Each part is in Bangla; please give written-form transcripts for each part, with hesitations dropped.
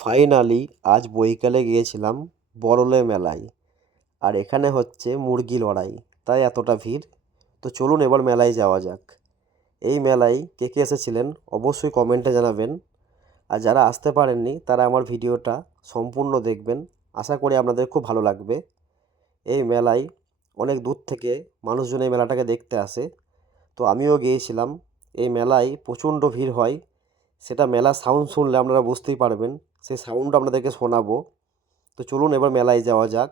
ফাইনালি আজ বৈকালে গিয়েছিলাম বরলে মেলায়। আর এখানে হচ্ছে মুরগি লড়াই, তাই এতটা ভিড়। তো চলুন এবার মেলায় যাওয়া যাক। এই মেলায় কে কে এসেছিলেন অবশ্যই কমেন্টে জানাবেন। আর যারা আসতে পারেননি তারা আমার ভিডিওটা সম্পূর্ণ দেখবেন, আশা করি আপনাদের খুব ভালো লাগবে। এই মেলায় অনেক দূর থেকে মানুষজন এই মেলাটাকে দেখতে আসে। তো আমিও গিয়েছিলাম। এই মেলায় প্রচণ্ড ভিড় হয়, সেটা মেলার সাউন্ড শুনলে আপনারা বুঝতেই পারবেন। সেই সাউন্ড আপনাদেরকে শোনাবো। তো চলুন এবার মেলায় যাওয়া যাক।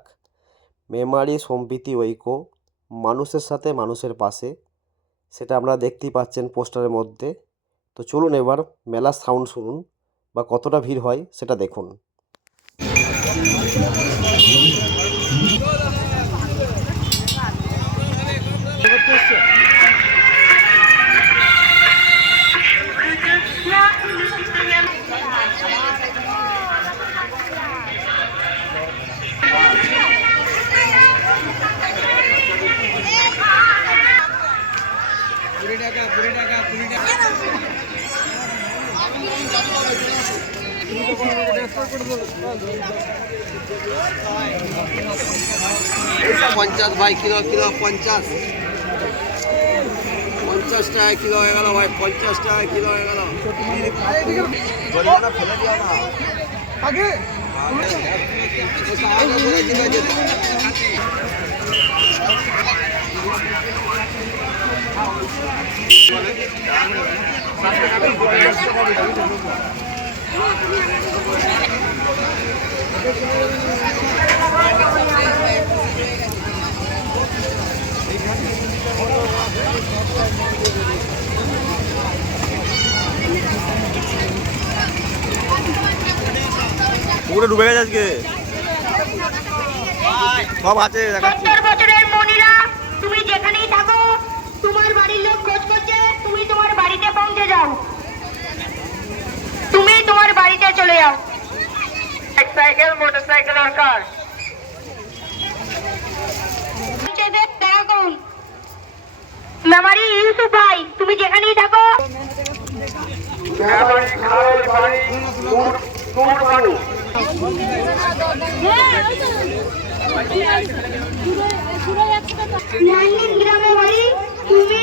মেমারি সম্প্রীতি ঐক্য, মানুষের সাথে মানুষের পাশে, সেটা আপনারা দেখতেই পাচ্ছেন পোস্টারের মধ্যে। তো চলুন এবার মেলার সাউন্ড শুনুন বা কতটা ভিড় হয় সেটা দেখুন। পঞ্চাশ ভাই কিলো কিলো 50 টাকা কিলো হয়ে গেল ভাই, 50 টাকা কিলো হয়ে গেল। ফেলে দিও না আগে পুরো ডুবে গেছে আজকে, সব আছে। 70 বছরের মহিলা, তুমি যেখানেই থাকো তোমার বাড়ির লোক খোঁজ করছে, তুমি তোমার বাড়িতে পৌঁছে যাও, তুমি তোমার বাড়িতে চলে যাও। সাইকেল, মোটরসাইকেল আর কার দেখা করুন। মেমারি ইউসুফ ভাই, তুমি যেখানেই থাকো গ্রামে বাড়ি, তুমি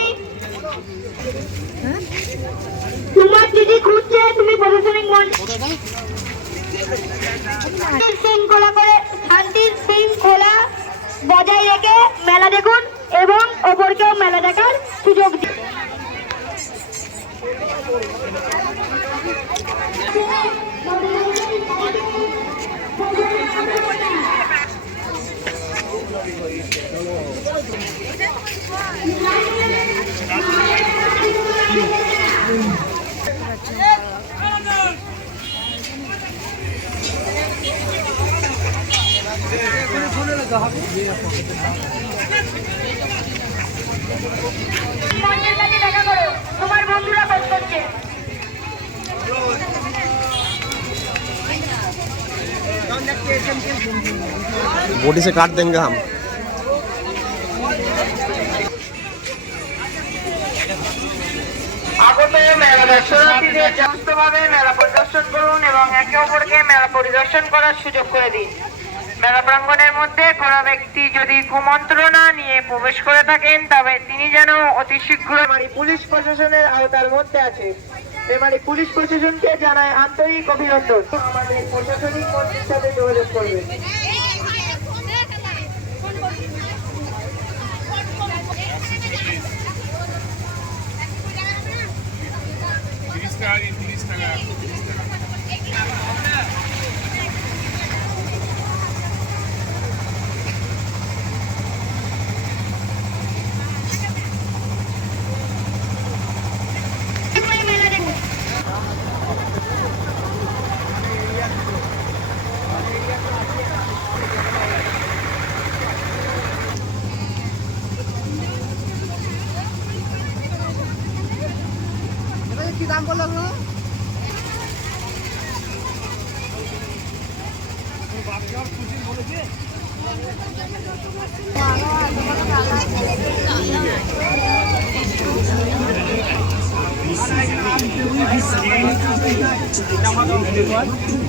তোমার দিদি খুঁজছে, তুমি প্রশাসনিক শৃঙ্খলা করে শান্তির শৃঙ্খলা বজায় রেখে মেলা দেখুন এবং অপরকেও মেলা দেখার সুযোগ দিন। মঞ্চের কাছে দেখা করো, তোমার বন্ধুরা খোঁজ করছে। बॉडी से काट देंगे हम। আগত মেলা দর্শনার্থীদের যথাযথভাবে মেলা পরিদর্শন করুন এবং একে অপরকে মেলা পরিদর্শন করার সুযোগ করে দিন। মেলা প্রাঙ্গণের মধ্যে কোনো ব্যক্তি যদি কুমন্ত্রণা নিয়ে প্রবেশ করে থাকেন তবে তিনি যেন অতি শীঘ্র মেমারি পুলিশ প্রশাসনের আওতার মধ্যে আছে। মেমারি পুলিশ প্রশাসনকে জানায় আন্তরিক অভিনন্দন। আমাদের প্রশাসনিক মন্ত্রীর সাথে যোগাযোগ করবেন। কি দাম বললো?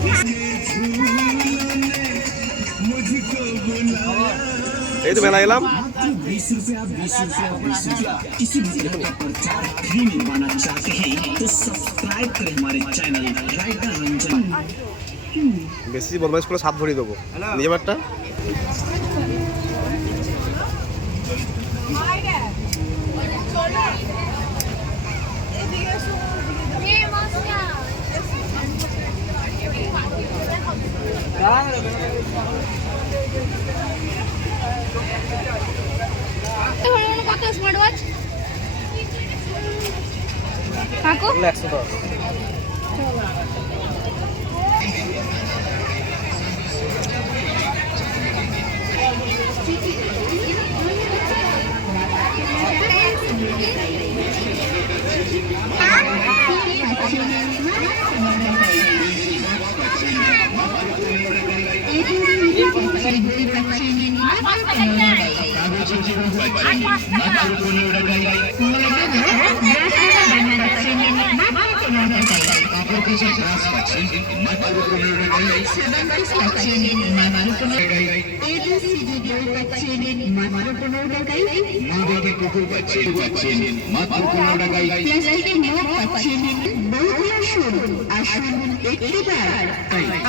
This is এই তো মেলা এলাম। किसी भी तरह का प्रचार फ्री में पाना चाहते हैं तो सब्सक्राइब करें हमारे चैनल राइटर रंजन। বেশি বদমাইশ করে সাপ ধরিয়ে দেবো নিজের একটা। কত স্মার্ট ওয়াচ কাকু 110।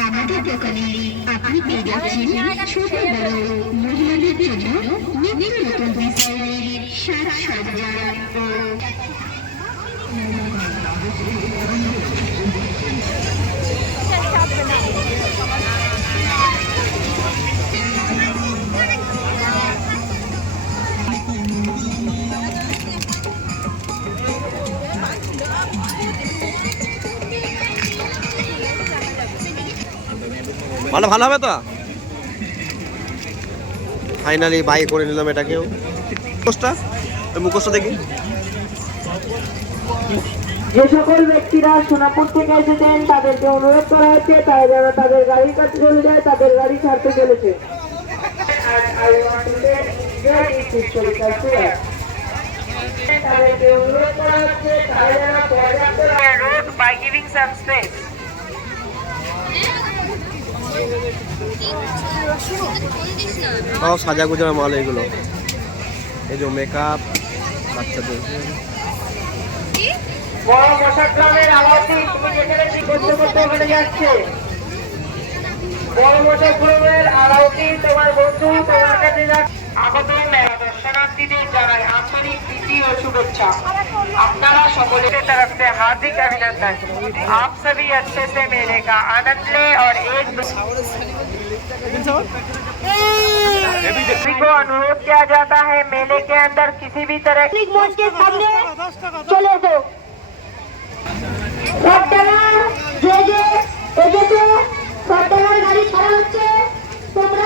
আমাদের দোকানে আপনি পেয়ে যাচ্ছেন ছোট বড় মহিলাদের জন্য নিত্য নতুন ডিজাইনের সাজ সজ্জা ও ভালো ভালো হবে তো। ফাইনালি বাই করে নিলাম এটাকেও। মুখোশটা দেখি। যে সকল ব্যক্তিরা সোনাপুর থেকে এসেছেন তাদেরকে অনুরোধ করা হচ্ছে তারা যেন তাদের গাড়ির কাছে চলে যায়, তাদের গাড়ি ছাড়তে চলেছে। তাদেরকে অনুরোধ করা হচ্ছে তারা যেন পর্যাপ্ত road by giving some space. সব সাজা গুজার মাল এগুলো। এই যে মেকআপ বাচ্চাদের। বড় মশা গ্রামের আলাউদ্দিন তুমি যেখানে কি করতে করতে ওখানে যাচ্ছে। বড় মশা গ্রামের আলাউদ্দিন তোমার বন্ধু তোমার কাছে যাচ্ছে। আগত মেলা দর্শনার্থীদের জানাই আন্তরিক প্রীতি ও শুভেচ্ছা। আপনারা সকলের तरफ से हार्दिक अभिनंदन। आप सभी अच्छे से मेले का आनंद लें और एक सभी को अनुरोध किया जाता है मेले के अंदर किसी भी तरह की मंच के सामने चले दो। গাড়ি ছাড়া হচ্ছে তোমরা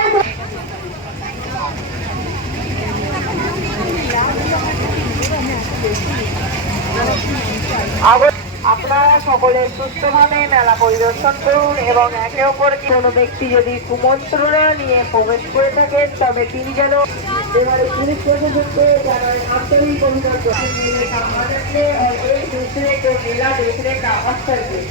আপনারা সকলে সুস্থভাবে মেলা পরিদর্শন করুন এবং একে অপরকে কোনো ব্যক্তি যদি কুমন্ত্রণা নিয়ে প্রবেশ করে থাকেন তবে তিনি যেন এবারে পুলিশ প্রশাসনকে জানান আন্তরিক অভিনন্দন। मेले का आनंद लें और एक दूसरे को मेला देखने का अवसर दें।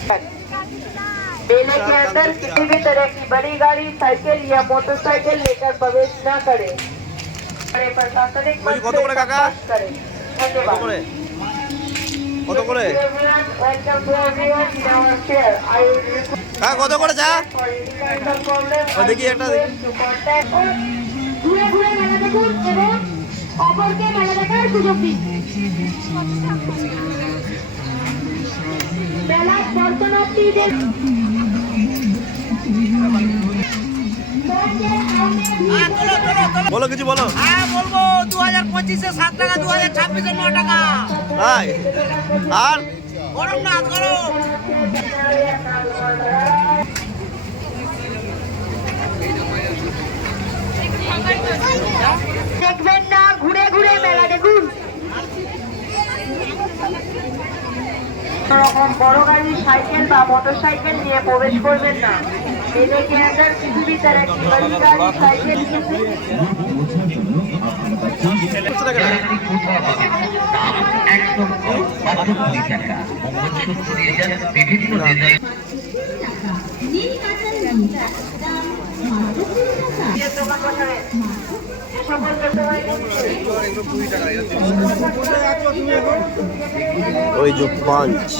मेले के अंदर किसी भी तरह की बड़ी गाड़ी, साइकिल या मोटरसाइकिल लेकर प्रवेश न करें। प्रशासनिक কত করে কাকা? करें। धन्यवाद। কত করে? Welcome to everyone in our share. I will request কাকা কত করে যা? for any kind of problem দেখি একটা দেখি। to contact ঘুরে ঘুরে মেলা দেখুন এবং অপরকে মেলা দেখার সুযোগ দিন। মেলা দর্শনার্থীদের বলো কিছু বলো। হ্যাঁ বলবো 2025-এ 7 টাকা, 2026-এ 9 টাকা। তাই আর গরম না গরম। দেখবেন না, ঘুরে ঘুরে মেলা দেখুন। রকম বড় গাড়ি, সাইকেল বা মোটরসাইকেল নিয়ে প্রবেশ করবেন না। मेले के अंदर किसी भी तरह की बड़ी गाड़ी, साइकिल একদম নীল কাঁঠাল মুড়া দাম মাত্র 20 টাকা। যে সকল কাস্টমার ওই যে পাঞ্চ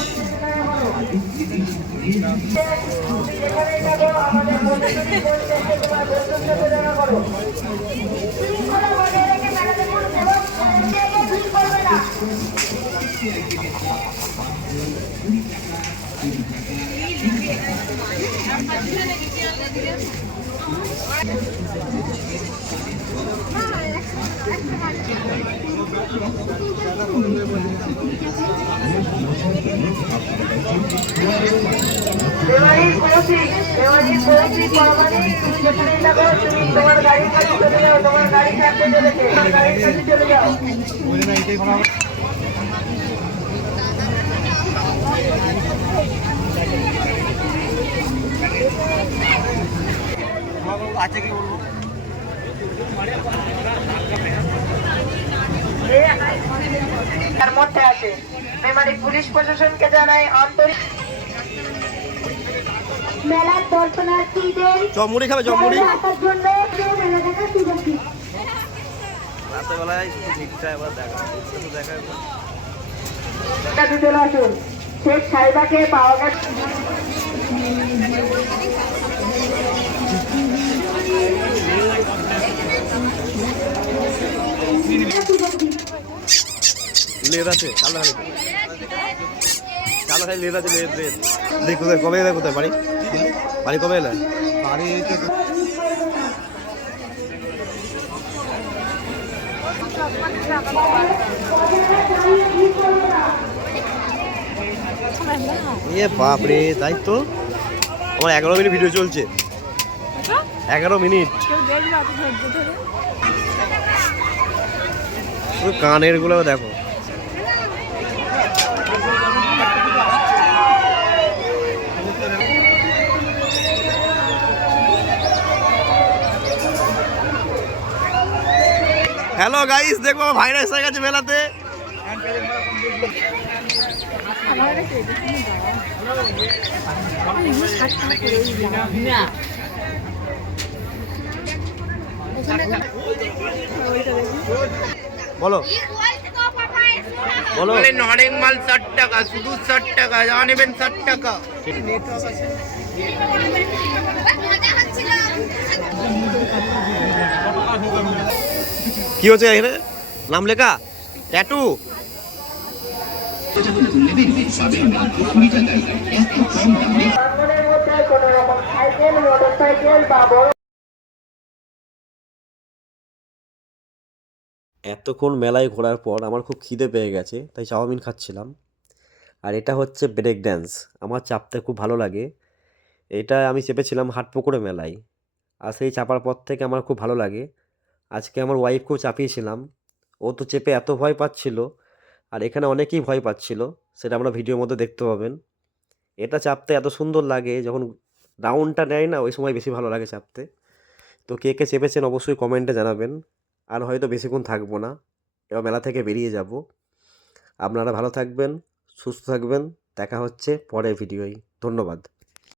যেখানে থাকো তুমি তোমার গাড়ি কাছে চলে যাও, তোমার গাড়ি থাকতে চলেছে, তোমার গাড়ির কাছে চলে যাও। আছে কি বলবো? তার মধ্যে আছে মেমারি পুলিশ প্রশাসনকে জানাই আন্তরিক মেলার দর্শনার্থীদের চমড়ি খাবে চমড়ি আসার জন্য মেলা দেখা সুরক্ষিত। রাতেবেলায় ঠিকঠাক এবার দেখা কাছে চলে আসুন। শেখ সাহেবাকে পাওয়া গেছে। লেদ আছে চালা খালি লেদ আছে লেদ দেখ কোথায় কবে এলে কোথায় বাড়ি বাড়ি কবে এলে বাড়ি এ বাপরে তাই তো আমার 11 মিনিট ভিডিও চলছে 11 মিনিট কানের গুলো দেখো হ্যালো গাইস দেখো ভাইরাস হয়ে গেছে মেলাতে বলো বলো নরেং মাল 60 টাকা, শুধু 60 টাকা, যা নেবেন 60 টাকা। কি হচ্ছে এখানে নাম লেখা ট্যাটু প্রাঙ্গণের মধ্যে কোনো রকম সাইকেল, মোটরসাইকেল বা বড় এতক্ষণ মেলায় ঘোরার পর আমার খুব খিদে পেয়ে গেছে তাই চাউমিন খাচ্ছিলাম আর এটা হচ্ছে ব্রেক ড্যান্স আমার চাপতে খুব ভালো লাগে এটা আমি চেপেছিলাম হাটপুকুরে মেলায় আর সেই চাপার পর থেকে আমার খুব ভালো লাগে আজকে আমার ওয়াইফকেও চাপিয়েছিলাম ও তো চেপে এত ভয় পাচ্ছিল আর এখানে অনেকেই ভয় পাচ্ছিল সেটা আমরা ভিডিওর মধ্যে দেখতে পাবেন এটা চাপতে এত সুন্দর লাগে যখন রাউন্ডটা নেয় না ওই সময় বেশি ভালো লাগে চাপতে তো কে কে চেপেছেন অবশ্যই কমেন্টে জানাবেন আর হয়তো বেশিক্ষণ থাকবো না এবার মেলা থেকে বেরিয়ে যাব আপনারা ভালো থাকবেন সুস্থ থাকবেন দেখা হচ্ছে পরের ভিডিওয় ধন্যবাদ